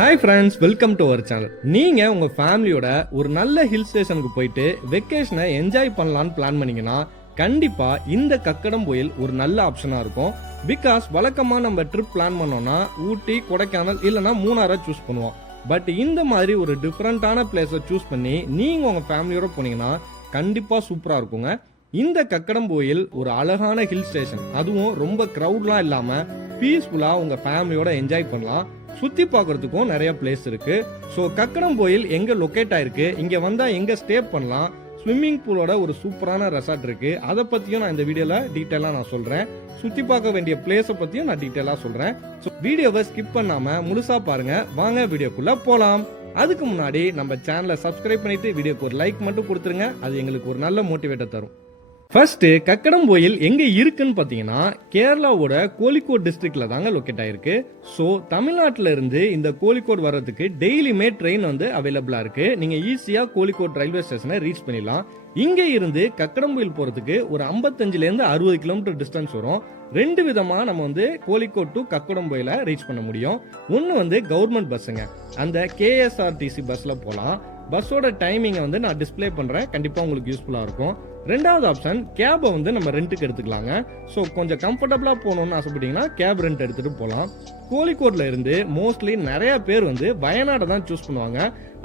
Hi friends, welcome to our channel. நீங்க உங்க ஃபேமிலியோட ஒரு நல்ல ஹில் ஸ்டேஷனுக்கு போயிட்டு வெக்கேஷனை என்ஜாய் பண்ணலான்னு பிளான் பண்ணீங்கன்னா கண்டிப்பா இந்த கக்கடம்பொயில் ஒரு நல்ல ஆப்ஷனா இருக்கும். பிகாஸ் வழக்கமா நம்ம ட்ரிப் பிளான் பண்ணோம்னா ஊட்டி, கொடைக்கானல் இல்லைன்னா மூணாரை சூஸ் பண்ணுவோம். பட் இந்த மாதிரி ஒரு டிஃப்ரெண்டான பிளேஸை சூஸ் பண்ணி நீங்க உங்க ஃபேமிலியோட போனீங்கன்னா கண்டிப்பா சூப்பரா இருக்குங்க. இந்த கக்கடம்பொயில் ஒரு அழகான ஹில் ஸ்டேஷன், அதுவும் ரொம்ப கிரவுட்லாம் இல்லாம பீஸ்ஃபுல்லா உங்க ஃபேமிலியோட என்ஜாய் பண்ணலாம். சுத்தி பார்க்கறதுக்கும் நிறைய பிளேஸ் இருக்கு. ஸோ கக்கடம்பொயில் எங்க லொக்கேட் ஆயிருக்கு, இங்க வந்தா எங்க ஸ்டே பண்ணலாம், ஸ்விம்மிங் பூலோட ஒரு சூப்பரான ரெசார்ட் இருக்கு, அதை பத்தியும் நான் இந்த வீடியோல டீட்டெயிலா நான் சொல்றேன். சுத்தி பார்க்க வேண்டிய பிளேஸை பத்தியும் நான் டீட்டெயிலா சொல்றேன். ஸோ வீடியோவை ஸ்கிப் பண்ணாம முழுசா பாருங்க. வாங்க வீடியோக்குள்ள போலாம். அதுக்கு முன்னாடி நம்ம சேனலை சப்ஸ்கிரைப் பண்ணிட்டு வீடியோக்கு ஒரு லைக் மட்டும் கொடுத்துருங்க. அது எங்களுக்கு ஒரு நல்ல மோட்டிவேட்டர் தரும். ஃபர்ஸ்ட் கக்கடம்பொயில் எங்க இருக்குன்னு பாத்தீங்கன்னா கேரளாவோட கோழிக்கோட் டிஸ்ட்ரிக்ட்ல தாங்க லொக்கேட் ஆயிருக்கு. ஸோ தமிழ்நாட்டில இருந்து இந்த கோழிக்கோட் வர்றதுக்கு டெய்லியுமே ட்ரெயின் வந்து அவைலபிளா இருக்கு. நீங்க ஈஸியா கோழிக்கோட் ரயில்வே ஸ்டேஷனை ரீச் பண்ணிடலாம். இங்க இருந்து கக்கடம்பொயில் போறதுக்கு ஒரு 55ல இருந்து 60 கிலோமீட்டர் டிஸ்டன்ஸ் வரும். ரெண்டு விதமா நம்ம வந்து கோழிக்கோட் டு கக்கடம்பொயில ரீச் பண்ண முடியும். ஒன்னு வந்து கவர்மெண்ட் பஸ்ஸுங்க, அந்த KSRTC பஸ்ல போலாம். பஸ்ஸோட டைமிங்கை வந்து நான் டிஸ்பிளே பண்றேன், கண்டிப்பா உங்களுக்கு யூஸ்ஃபுல்லா இருக்கும். ரெண்டாவது ஆப்ஷன் கேபை வந்து நம்ம ரெண்ட்டுக்கு எடுத்துக்கலாங்க. ஸோ கொஞ்சம் கம்ஃபர்டபுளா போகணும்னு ஆசைப்பட்டீங்கன்னா கேப் ரெண்ட் எடுத்துட்டு போகலாம். கோழிக்கோட்ல இருந்து மோஸ்ட்லி நிறைய பேர் வந்து வயநாடை தான் சூஸ் பண்ணுவாங்க.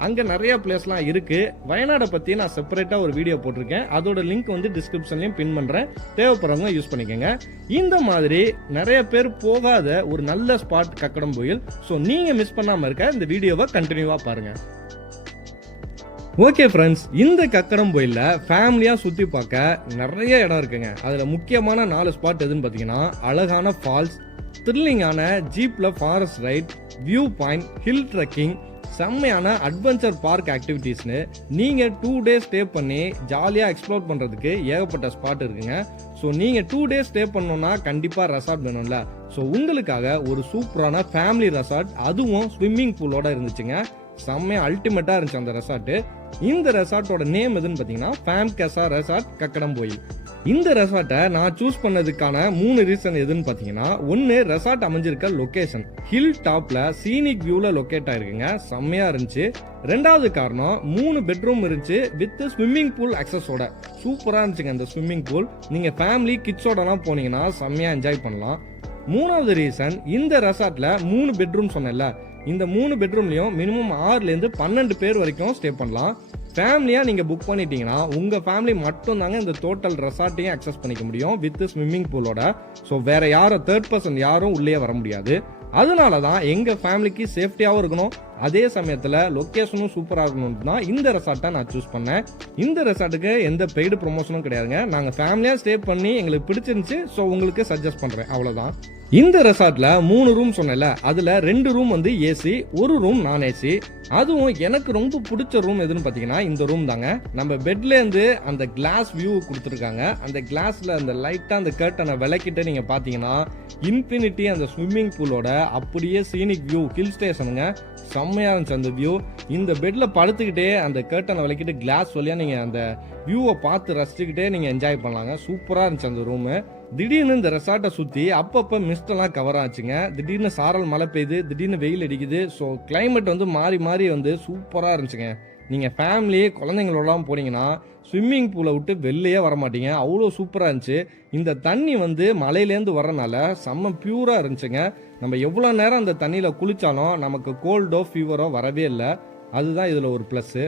அங்க நிறைய பிளேஸ்லாம் இருக்கு. வயநாடை பத்தி நான் செப்பரேட்டா ஒரு வீடியோ போட்டிருக்கேன், அதோட லிங்க் வந்து டிஸ்கிரிப்ஷன்லயும் பின் பண்றேன், தேவைப்படுறவங்க யூஸ் பண்ணிக்கோங்க. இந்த மாதிரி நிறைய பேர் போகாத ஒரு நல்ல ஸ்பாட் கக்கடம்பொயில். ஸோ நீங்க மிஸ் பண்ணாம இருக்க இந்த வீடியோவை கண்டினியூவா பாருங்க. ஓகே ஃப்ரெண்ட்ஸ், இந்த கக்கடம்பொயில ஃபேமிலியா சுத்தி பார்க்க நிறைய இடம் இருக்குங்க. அதுல முக்கியமான 4 ஸ்பாட் எதுன்னு பாத்தீங்கன்னா அழகான ஃபால்ஸ், த்ரில்லிங்கான ஜீப்ல forest ride, view point, hill trekking, செம்மையான அட்வென்ச்சர் பார்க் ஆக்டிவிட்டீஸ்னு நீங்க 2 டேஸ் ஸ்டே பண்ணி ஜாலியா எக்ஸ்ப்ளோர் பண்றதுக்கு ஏகப்பட்ட ஸ்பாட் இருக்குங்க. ஸோ நீங்க 2 டேஸ் ஸ்டே பண்ணணும்னா கண்டிப்பா ரெசார்ட் வேணும்ல. ஸோ உங்களுக்காக ஒரு சூப்பரான ஃபேமிலி ரெசார்ட், அதுவும் ஸ்விம்மிங் பூலோட இருந்துச்சுங்க. செம்மையா அல்டிமேட்டா இருந்துச்சு அந்த ரெசார்ட். இந்த ரெசார்ட்டோட நேம் எதுன்னு பாத்தீங்கன்னா ஃபேம் கெசா ரெசார்ட் கக்கடம்பொயில். இந்த ரெசார்ட்டை நான் சூஸ் பண்ணதுக்கான 3 ரீசன் எதுன்னு பாத்தீங்கன்னா, ஒன்னு ரெசார்ட் அமைஞ்சிருக்க லொகேஷன், ஹில் டாப்ல சீனிக் வியூல லொகேட் ஆயிருக்குங்க, செம்மையா இருந்துச்சு. ரெண்டாவது காரணம் 3 பெட்ரூம் இருந்துச்சு வித் ஸ்விம்மிங் பூல் அக்சஸோட, சூப்பரா இருந்துச்சுங்க இந்த ஸ்விம்மிங் பூல். நீங்க ஃபேமிலி கிட்ஸோடலாம் போனீங்கன்னா செம்மையா என்ஜாய் பண்ணலாம். மூணாவது ரீசன், இந்த ரெசார்ட்ல 3 பெட்ரூம் சொன்னேன்ல, இந்த 3 பெட்ரூம்லயும் மினிமம் 6ல இருந்து 12 பேர் வரைக்கும் ஸ்டே பண்ணலாம். ஃபேமிலியா நீங்க புக் பண்ணிட்டீங்கன்னா உங்க ஃபேமிலி மட்டும் தாங்க இந்த டோட்டல் ரெசார்ட்டையும் அக்சஸ் பண்ணிக்க முடியும் வித் ஸ்விம்மிங் பூலோட. ஸோ வேற யாரும் தேர்ட் பர்சன் யாரும் உள்ளே வர முடியாது. அதனாலதான் எங்க ஃபேமிலிக்கு சேஃப்டியாவும் இருக்கணும், அதே சமயத்துல லொகேஷனும் சூப்பரா இருக்கணும் தான் இந்த ரெசார்ட்டை நான் சூஸ் பண்ணேன். இந்த ரெசார்ட்டுக்கு எந்த பெய்டு ப்ரொமோஷனும் கிடையாதுங்க. நாங்க ஃபேமிலியா ஸ்டே பண்ணி எங்களுக்கு பிடிச்சிருந்துச்சு, ஸோ உங்களுக்கு சஜஸ்ட் பண்றேன், அவ்வளவுதான். இந்த ரெசார்ட்ல 3 ரூம் சொன்னேன்ல, அதுல 2 ரூம் வந்து ஏசி, 1 ரூம் நான் ஏசி. அதுவும் எனக்கு ரொம்ப பிடிச்ச ரூம் எதுன்னு பாத்தீங்கன்னா இந்த ரூம் தாங்க. நம்ம பெட்ல இருந்து அந்த கிளாஸ் வியூ கொடுத்துருக்காங்க. அந்த கிளாஸ்ல அந்த லைட்டா அந்த கர்ட்டனை விளக்கிட்டு நீங்க பாத்தீங்கன்னா இன்ஃபினிட்டி அந்த ஸ்விம்மிங் பூலோட அப்படியே சீனிக் வியூ, ஹில் ஸ்டேஷனுங்க, செம்மையா இருந்துச்சு அந்த வியூ. இந்த பெட்ல படுத்துக்கிட்டே அந்த கர்ட்டனை விளக்கிட்டு கிளாஸ் வழியா நீங்க அந்த வியூவை பார்த்து ரசிச்சுக்கிட்டே நீங்க என்ஜாய் பண்ணலாங்க. சூப்பரா இருந்துச்சு அந்த ரூமு. திடீர்னு இந்த ரெசார்ட்டை சுத்தி அப்பப்ப மிஸ்ட் எல்லாம் கவர் ஆச்சுங்க. திடீர்னு சாரல் மழை பெய்யுது, திடீர்னு வெயில் அடிக்குது. ஸோ கிளைமேட் வந்து மாறி மாறி வந்து சூப்பரா இருந்துச்சுங்க. நீங்க ஃபேமிலி குழந்தைங்களோடலாம் போனீங்கன்னா ஸ்விம்மிங் பூலை விட்டு வெளியே வர மாட்டீங்க, அவ்வளோ சூப்பரா இருந்துச்சு. இந்த தண்ணி வந்து மலையிலேருந்து வர்றனால செம்ம பியூரா இருந்துச்சுங்க. நம்ம எவ்வளோ நேரம் அந்த தண்ணியில குளிச்சாலும் நமக்கு கோல்டோ ஃபீவரோ வரவே இல்லை. அதுதான் இதுல ஒரு பிளஸ்.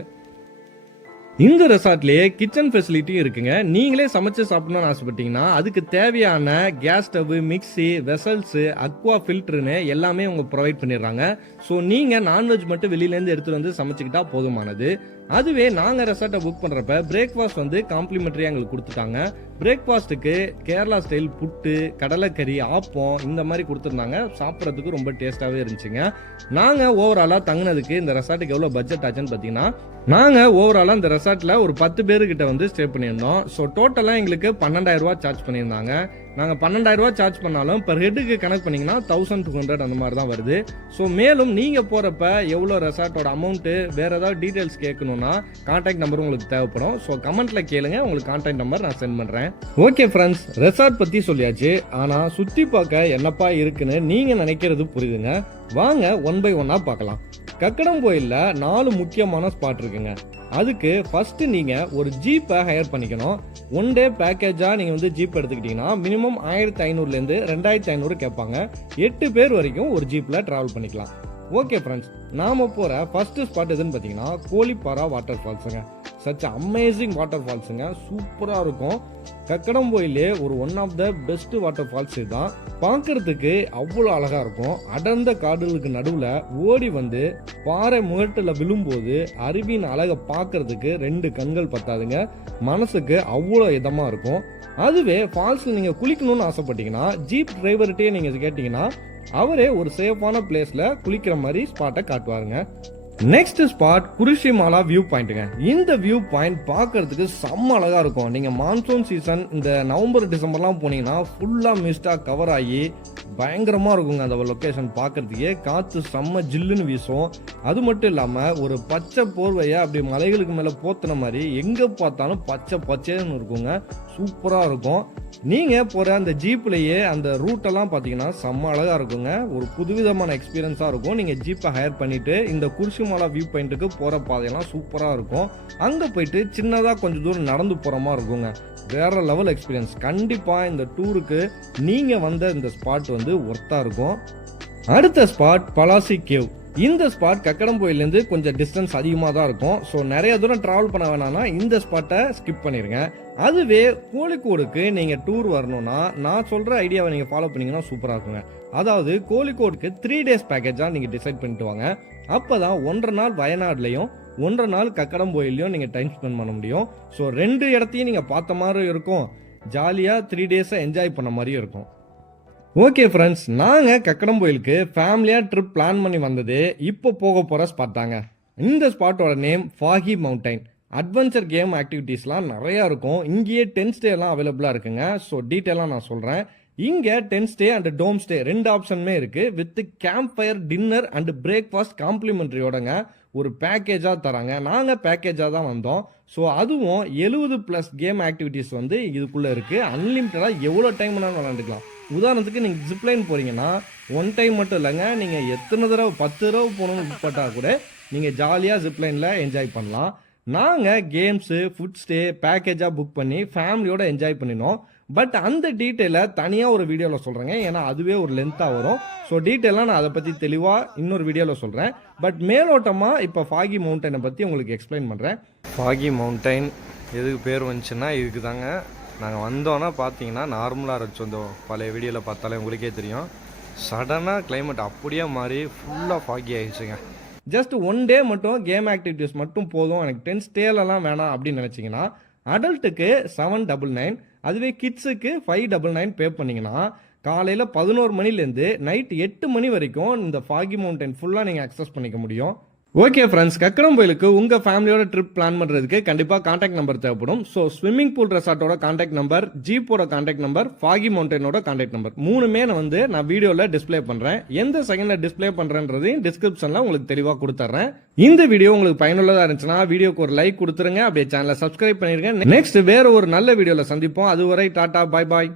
இந்த ரெசார்ட்லயே கிச்சன் ஃபெசிலிட்டியும் இருக்குங்க. நீங்களே சமைச்சு சாப்பிடணும்னு ஆசைப்பட்டீங்கன்னா அதுக்கு தேவையான gas stove, mixie, vessels, aqua ஃபில்டர்னு எல்லாமே அவங்க ப்ரொவைட் பண்ணிடுறாங்க. ஸோ நீங்க நான்வெஜ் மட்டும் வெளியிலேருந்து எடுத்துட்டு வந்து சமைச்சுக்கிட்டா போதுமானது. அதுவே நாங்க ரெசார்ட்டை புக் பண்றப்ப பிரேக்ஃபாஸ்ட் வந்து காம்ப்ளிமெண்டரியா எங்களுக்கு கொடுத்துட்டாங்க. பிரேக்ஃபாஸ்ட்டுக்கு கேரளா ஸ்டைல் புட்டு, கடலைக்கறி, ஆப்பம் இந்த மாதிரி கொடுத்துருந்தாங்க. சாப்பிட்றதுக்கு ரொம்ப டேஸ்டாவே இருந்துச்சுங்க. நாங்க ஓவராலா தங்கினதுக்கு இந்த ரெசார்ட்டுக்கு எவ்வளவு பட்ஜெட் ஆச்சுன்னு பாத்தீங்கன்னா, நாங்க ஓவராலா இந்த ரெசார்ட்ல ஒரு 10 பேருக்கிட்ட வந்து ஸ்டே பண்ணியிருந்தோம். ஸோ டோட்டலா எங்களுக்கு 12,000 ரூபாய் சார்ஜ் பண்ணியிருந்தாங்க. நாங்கள் 12,000 ரூபா சார்ஜ் பண்ணாலும் பெர் ஹெட்டுக்கு கனெக்ட் பண்ணிங்கன்னா 1200 அந்த மாதிரி தான் வருது. ஸோ மேலும் நீங்கள் போகிறப்ப எவ்வளோ ரெசார்ட்டோட அமௌண்ட்டு வேறு ஏதாவது டீட்டெயில்ஸ் கேட்கணுன்னா கான்டாக்ட் நம்பர் உங்களுக்கு தேவைப்படும். ஸோ கமெண்ட்டில் கேளுங்க, உங்களுக்கு கான்டாக்ட் நம்பர் நான் சென்ட் பண்ணுறேன். ஓகே ஃப்ரெண்ட்ஸ், ரெசார்ட் பற்றி சொல்லியாச்சு. ஆனால் சுற்றி பார்க்க என்னப்பா இருக்குன்னு நீங்கள் நினைக்கிறது புரியுதுங்க. வாங்க ஒன் பை ஒன்னாக பார்க்கலாம். கக்கடம்பொயிலில் 4 முக்கியமான ஸ்பாட் இருக்குங்க. அதுக்கு ஃபர்ஸ்ட் நீங்க ஒரு ஜீப்பை ஹையர் பண்ணிக்கணும். ஒன் டே பேக்கேஜா நீங்க வந்து ஜீப் எடுத்துக்கிட்டீங்கன்னா மினிமம் 1500 இருந்து 2500 கேட்பாங்க. 8 பேர் வரைக்கும் ஒரு ஜீப்ல டிராவல் பண்ணிக்கலாம். ஓகே ஃப்ரெண்ட்ஸ், நாம போற ஃபர்ஸ்ட் ஸ்பாட் எதுன்னு பாத்தீங்கன்னா கோலிப்பாரா வாட்டர் ஃபால்ஸுங்க. சச் அமேசிங் வாட்டர் ஃபால்ஸுங்க, சூப்பரா இருக்கும். கக்கடம்பொயிலே ஒரு one of the best water falls இதுதான். பார்க்கறதுக்கு அவ்வளோ அழகா இருக்கும். அடர்ந்த காடுகளுக்கு நடுவுல ஓடி வந்து பாறை முகட்டுல விழும்போது அருவியின் அழகை பார்க்கறதுக்கு 2 கண்கள் பத்தாதுங்க. மனசுக்கு அவ்வளோ இதமா இருக்கும். அதுவே ஃபால்ஸ்ல நீங்க குளிக்கணும்னு ஆசைப்பட்டீங்கன்னா ஜீப் டிரைவர்கிட்டயே நீங்க கேட்டீங்கன்னா அவரே ஒரு சேஃபான பிளேஸ்ல குளிக்கிற மாதிரி ஸ்பாட்டை காட்டுவாருங்க. நெக்ஸ்ட் ஸ்பாட் குரிஷிமாலா வியூ பாயிண்ட்டுங்க. இந்த வியூ பாயிண்ட் பார்க்கறதுக்கு செம்ம அழகா இருக்கும். நீங்க மான்சூன் சீசன் இந்த நவம்பர் டிசம்பர்லாம் போனீங்கன்னா ஃபுல்லா மிஸ்டா கவர் ஆகி பயங்கரமா இருக்குங்க. அந்த லொக்கேஷன் பார்க்கறதுக்கே காத்து செம்ம ஜில்லுன்னு வீசும். அது மட்டும் இல்லாம ஒரு பச்சை போர்வையை அப்படி மலைகளுக்கு மேல போத்துன மாதிரி எங்க பார்த்தாலும் பச்சை பச்சைன்னு இருக்குங்க. சூப்பரா இருக்கும். நீங்க போற அந்த ஜீப்லயே அந்த ரூட் எல்லாம் பாத்தீங்கன்னா செம்ம அழகா இருக்குங்க. ஒரு புதுவிதமான எக்ஸ்பீரியன்ஸா இருக்கும். நீங்க ஜீப்பை ஹையர் பண்ணிட்டு இந்த குரிஷிமாலா வியூ பாயிண்ட்டுக்கு போற பாதையெல்லாம் சூப்பரா இருக்கும். அங்க போயிட்டு சின்னதா கொஞ்சம் தூரம் நடந்து போற மாதிரி இருக்குங்க. வேற லெவல் எக்ஸ்பீரியன்ஸ். கண்டிப்பா இந்த டூருக்கு நீங்க வந்த இந்த ஸ்பாட் வந்து ஒர்த்தா இருக்கும். அடுத்த ஸ்பாட் பலாசி கேவ். இந்த ஸ்பாட் கக்கடம்பொயிலேருந்து கொஞ்சம் டிஸ்டன்ஸ் அதிகமாக தான் இருக்கும். ஸோ நிறைய தூரம் டிராவல் பண்ண வேணாம்னா இந்த ஸ்பாட்டை ஸ்கிப் பண்ணிருங்க. அதுவே கோழிக்கோடுக்கு நீங்கள் டூர் வரணும்னா நான் சொல்கிற ஐடியாவை நீங்கள் ஃபாலோ பண்ணீங்கன்னா சூப்பராக இருக்குங்க. அதாவது கோழிக்கோடுக்கு 3 days பேக்கேஜாக நீங்கள் டிசைட் பண்ணிட்டு வாங்க. அப்போ தான் 1.5 நாள் வயநாடுலையும் 1.5 நாள் கக்கடம்பொயிலையும் நீங்கள் டைம் ஸ்பெண்ட் பண்ண முடியும். ஸோ 2 இடத்தையும் நீங்கள் பார்த்த மாதிரி இருக்கும். ஜாலியாக 3 days என்ஜாய் பண்ண மாதிரியும் இருக்கும். ஓகே ஃப்ரெண்ட்ஸ், நாங்கள் கக்கடம்பொயிலுக்கு ஃபேமிலியாக ட்ரிப் பிளான் பண்ணி வந்தது இப்போ போக போகிற ஸ்பாட் தாங்க. இந்த ஸ்பாட்டோட name Foggy Mountain. Adventure game ஆக்டிவிட்டீஸ்லாம் நிறையா இருக்கும். இங்கேயே 10 ஸ்டேலாம் அவைலபிளாக இருக்குங்க. ஸோ டீட்டெயிலாக நான் சொல்கிறேன். இங்கே 10 ஸ்டே அண்ட் டோம் ஸ்டே 2 ஆப்ஷனுமே இருக்குது. With campfire dinner and breakfast காம்ப்ளிமெண்ட்ரியோடங்க ஒரு பேக்கேஜாக தராங்க. நாங்கள் பேக்கேஜாக தான் வந்தோம். ஸோ அதுவும் 70+ கேம் ஆக்டிவிட்டீஸ் வந்து இதுக்குள்ளே இருக்குது. அன்லிமிட்டடாக எவ்வளோ டைம் வேணாலும் விளாண்டுக்கலாம். உதாரணத்துக்கு நீங்கள் ஜிப்லைன் போகிறீங்கன்னா 1 டைம் மட்டும் இல்லைங்க, நீங்கள் எத்தனை தடவை 10 தடவை போகணும்னு விட்பட்டால் கூட நீங்கள் ஜாலியாக ஜிப்லைனில் என்ஜாய் பண்ணலாம். நாங்கள் கேம்ஸு ஃபுட் ஸ்டே பேக்கேஜாக புக் பண்ணி ஃபேமிலியோட என்ஜாய் பண்ணினோம். பட் அந்த டீட்டெயிலை தனியாக ஒரு வீடியோவில் சொல்கிறேங்க, ஏன்னா அதுவே ஒரு லென்த்தாக வரும். ஸோ டீட்டெயிலாக நான் அதை பற்றி தெளிவாக இன்னொரு வீடியோவில் சொல்கிறேன். பட் மேலோட்டமாக இப்போ ஃபாகி மவுண்டைனை பற்றி உங்களுக்கு எக்ஸ்பிளைன் பண்ணுறேன். ஃபாகி மவுண்டைன் எதுக்கு பேர் வந்துச்சுன்னா இதுக்கு தாங்க. நாங்கள் வந்தோன்னா பார்த்தீங்கன்னா நார்மலாக இருந்துச்சு. அந்த பழைய வீடியோவில் பார்த்தாலே உங்களுக்கே தெரியும். சடனாக கிளைமேட் அப்படியே மாறி ஃபுல்லாக ஃபாகி ஆகிடுச்சுங்க. ஜஸ்ட் 1 டே மட்டும் கேம் ஆக்டிவிட்டீஸ் மட்டும் போதும், எனக்கு 10 ஸ்டேலெல்லாம் வேணாம் அப்படின்னு நினச்சிங்கன்னா அடல்ட்டுக்கு 799, அதுவே கிட்ஸுக்கு 599 பே பண்ணிங்கன்னா காலையில் 11 மணிலேருந்து நைட் 8 மணி வரைக்கும் இந்த ஃபாகி மவுண்டைன் ஃபுல்லாக நீங்கள் அக்சஸ் பண்ணிக்க முடியும். ஓகே ஃப்ரெண்ட்ஸ், கக்கடம்பொயிலுக்கு உங்கள் ஃபேமிலியோட ட்ரிப் பிளான் பண்ணுறதுக்கு கண்டிப்பாக கான்டாக்ட் நம்பர் தேவைப்படும். ஸோ ஸ்விம்மிங் பூல் ரெசார்ட்டோட கான்டாக்ட் நம்பர், ஜீப்போட கான்டாக்ட் நம்பர், ஃபாகி மவுண்டனோட கான்டாக்ட் நம்பர் 3மே நான் வீடியோவில் டிஸ்பிளே பண்ணுறேன். எந்த செகண்டில் டிஸ்பிளே பண்ணுறேன்றதையும் டிஸ்கிரிப்ஷனில் உங்களுக்கு தெளிவாக கொடுத்துட்றேன். இந்த வீடியோ உங்களுக்கு பயனுள்ளதாக இருந்துச்சுன்னா வீடியோக்கு ஒரு லைக் கொடுத்துருங்க. அப்படியே சேனலை சப்ஸ்கிரைப் பண்ணிருங்க. நெக்ஸ்ட் வேற ஒரு நல்ல வீடியோவில் சந்திப்போம். அதுவரை டாடா, பாய் பாய்.